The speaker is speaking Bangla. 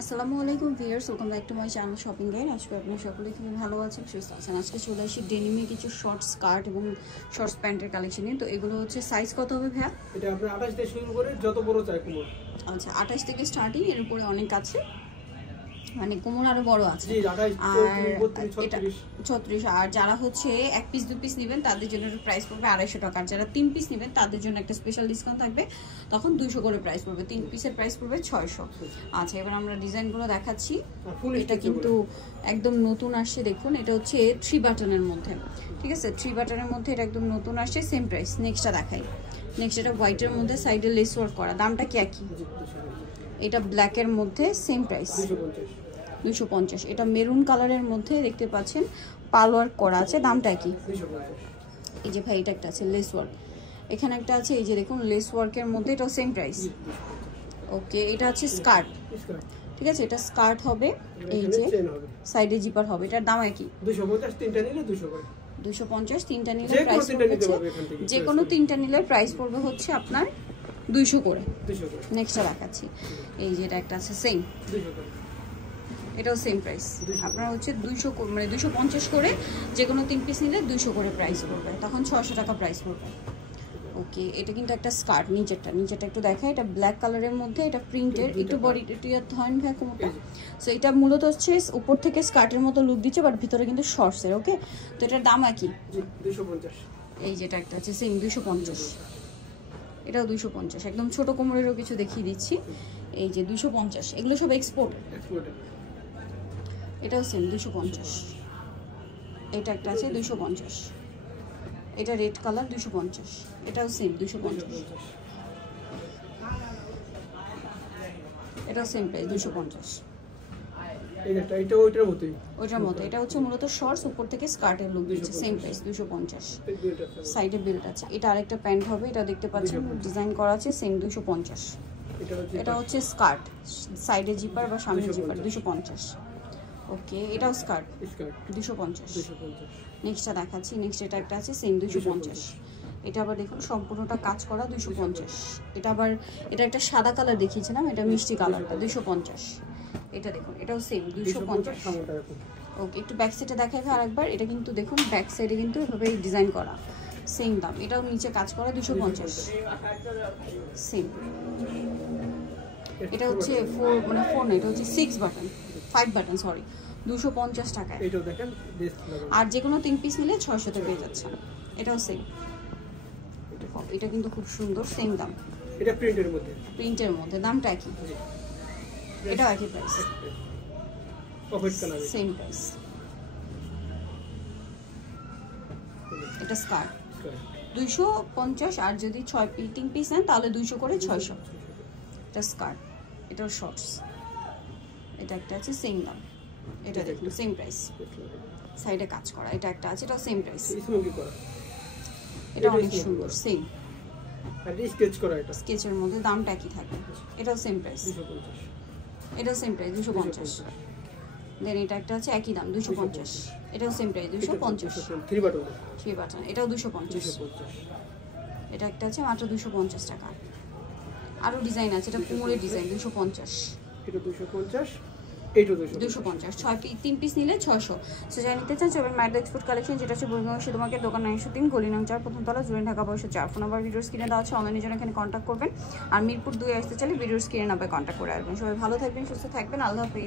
আসসালামু আলাইকুম viewers, welcome back to my channel shopping guide. আজকে আপনারা সকলে খুবই ভালো আছেন, সুস্থ আছেন। আজকে চলে আসি ডেনিমের কিছু শর্ট স্কার্ট এবং শর্টস প্যান্টের কালেকশন নিয়ে। তো এগুলো হচ্ছে সাইজ কত হবে ভাইয়া? এটা আপনার 28 থেকে শুরু করে যত বড় চাই কোমর। আচ্ছা, 28 থেকে স্টার্টিং, এর উপরে অনেক আছে, মানে কোমর আরো বড় আছে। জি 28 34 36 36। আর যারা হচ্ছে এক পিস দু পিস নেবেন তাদের জন্য প্রাইস পড়বে 250 টাকা। আর যারা 3 পিস নেবেন তাদের জন্য একটা স্পেশাল ডিসকাউন্ট থাকবে, তখন 200 করে প্রাইস পড়বে। 3 পিসের প্রাইস পড়বে 600। আচ্ছা, এবার আমরা ডিজাইনগুলো দেখাচ্ছি। এটা কিন্তু একদম নতুন আসছে, দেখুন। এটা হচ্ছে 3 বাটনের মধ্যে, ঠিক আছে? 3 বাটনের মধ্যে এটা একদম নতুন আসছে, সেম প্রাইস। নেক্সটটা দেখাই। নেক্সট এটা হোয়াইটের মধ্যে সাইডে লেস ওয়ার্ক করা, দামটা কি একই? এটা ব্ল্যাকের মধ্যে সেম প্রাইস 250। এটা মেরুন কালারের মধ্যে দেখতে পাচ্ছেন পাল ওয়ার্ক করা আছে, দামটা কি? এই যে ভাই, এটা একটা আছে লেস ওয়ার্ক, এখানে একটা আছে, এই যে দেখুন লেস ওয়ার্কের মধ্যে, এটাও সেম প্রাইস। ওকে, এটা হচ্ছে স্কার্ট, ঠিক আছে? এটা স্কার্ট হবে, এই যে সাইডে জিপার হবে। এটার দাম কি? 250 তিনটা নিলে 200 করে। 250 তিনটা নিলে প্রাইস পড়বে, যে কোনো তিনটা নিলে প্রাইস পড়বে হচ্ছে আপনার 200 করে। নেক্সটটা দেখাচ্ছি। এই যে এটা একটা আছে সেম, 200 করে। এটাও সেম প্রাইস। আপনার হচ্ছে 200 মানে 250 করে, যে কোনো 3 পিস নিলে 200 করে প্রাইস পড়বে, তখন 600 টাকা প্রাইস পড়বে। ওকে, এটা কিন্তু একটা স্কার্ট, নিচেরটা একটু দেখায়। এটা ব্ল্যাক কালারের মধ্যে, এটা প্রিন্টের, একটু বডি ধরেন ভাই কোমরটা। সো এটা মূলত হচ্ছে উপর থেকে স্কার্টের মতো লুক দিচ্ছে, বাট ভিতরে কিন্তু শর্টসের। ওকে, তো এটার দাম কি? 250। এই যেটা একটা আছে সেম 250, এটাও 250। একদম ছোট কোমরেরও কিছু দেখিয়ে দিচ্ছি, এই যে 250। এগুলো সব এক্সপোর্ট। এটাও সেম 250। এটা একটা আছে 250। এটা রেড কালার 250। এটাও সেম 250। এটাও সেম প্রাইস 250। এটা ওইটার মতোই, ওইটার মতো। এটা হচ্ছে মূলত শর্টস, উপর থেকে স্কার্টের লুক দিচ্ছে, সেম প্রাইস 250। সাইডে বেল্ট আছে। এটা আরেকটা প্যান্ট হবে, এটা দেখতে পাচ্ছেন ডিজাইন করা আছে, সেম 250। এটা হচ্ছে স্কার্ট, সাইডে জিপার বা সামনে জিপার, 250। ওকে, এটাও স্কার্ট 250। নেক্সটটা দেখাচ্ছি। নেক্সট এটা একটা আছে সেম 250। এটা আবার দেখুন সম্পূর্ণটা কাজ করা, 250। এটা আবার, এটা একটা সাদা কালার দেখিয়েছিলাম, এটা মিষ্টি কালারটা, 250। এটা দেখুন, এটাও সেম 250। ওকে, একটু ব্যাক সাইডে দেখাবে আরেকবার। এটা কিন্তু দেখুন ব্যাক সাইডে কিন্তু এভাবে ডিজাইন করা, সেম দাম। এটাও নিচে কাজ করা, 250 সেম। এটা হচ্ছে 4 না, এটা হচ্ছে 6 বাটন, 5 বাটন সরি, 250 টাকায়। এটাও দেখেন, আর যে কোনো 3 পিস নিলে 600 তে পেয়ে যাচ্ছেন। এটাও সেম। এটা কিন্তু খুব সুন্দর, সেম দাম। এটা প্রিন্টের মধ্যে, দামটা কি? এটাও একই প্রাইস, সেম প্রাইস। এটা স্কার্ট 250, আর যদি 3 পিস নেন তাহলে 200 করে, 600। এটা স্কার্ট, এটাও শর্টস। এটা একটা আছে সেম দাম, এটা দেখুন সেম প্রাইস, সাইডে কাজ করা। এটা একটা আছে, এটাও সেম প্রাইস। এটা অনেক সুন্দর, সেম স্কেচ করা, এটা স্কেচের মধ্যে, দামটা কি থাকবে? এটাও সেম প্রাইস, এটাও সেম প্রাইস 250। দেন এটা একটা আছে একই দাম 250, এটাও সেম প্রাইস 250। 3 বাটন, এটাও 250। এটা একটা আছে মাত্র 250 টাকা। আরো ডিজাইন আছে, এটা কোমরের ডিজাইন, 250। এটা 250, এটা 250। 3 পিস নিলে 600। সো যারা নিতে চান চলবেন ম্যাড এক্সপোর্ট কালেকশন, যেটা হচ্ছে বৈরঙ্গ তোমাকে দোকান 903 গলি নং 4 প্রথম তলা, জুয়েন ঢাকা 4। ফোন নাম্বার ভিডিওস কিনে দেওয়া আছে, অনলাইনের জন্য এখানে কন্ট্যাক্ট করবেন। আর মিরপুর 2 আসতে চাইলে ভিডিওস কিনে নাম্বার কন্ট্যাক্ট করে আসবেন। সবাই ভালো থাকবেন, সুস্থ থাকবেন, আল্লাহ হাফেজ।